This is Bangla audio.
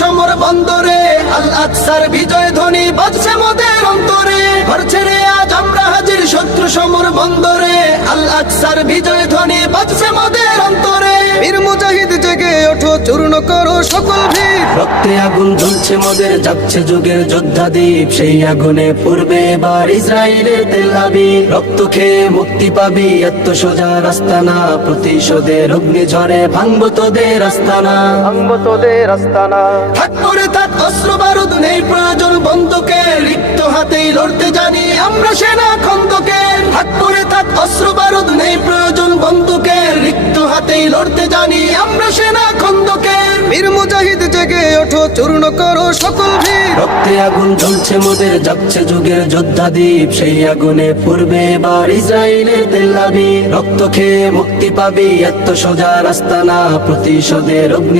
সমর বন্দরে, আল আকসার বিজয় ধ্বনি বাজছে মোদের অন্তরে। ঘর ছেড়ে আজ আমরা হাজির শত্রু সমর বন্দরে, আল আকসার বিজয় ধ্বনি বাজছে মোদের অন্তরে। বীর মুজাহিদ জেগে ওঠো, চূর্ণ করো সকল ভিড়। রক্তে আগুন জ্বলছে মোদের, যাচ্ছে যুগের যোদ্ধা দ্বীপ। সেই আগুনে পূর্বে এবার ইসরায়েলের তেল আবিব। রক্ত খেয়ে মুক্তি পাবি, এত সোজা রাস্তা না। প্রতিশোধের অগ্নি ঝরে ভাঙবো তোদের আস্তানা, ভাঙবো তোদের আস্তানা। থাক পরে থাক অস্ত্র বারুদ, নেই প্রয়োজন বন্দুকের। রিক্ত হাতেই লড়তে জানি আমরা সেনা খন্দকের। থাক পরে থাক অস্ত্র বারুদ, নেই প্রয়োজন বন্দুকের। রিক্ত হাতেই লড়তে জানি আমরা সেনা খন্দকের। বীর মুজাহিদ জেগে ওঠো, চূর্ণ করো সকল ভিড়। রক্তে আগুন জ্বলছে মোদের, যাচ্ছে যুগের যোদ্ধা দ্বীপ। সেই আগুনে পূর্বে এবার ইসরায়েলের তেল আবিব। রক্ত খেয়ে মুক্তি পাবি, এত সোজা রাস্তা না। প্রতিশোধের অগ্নি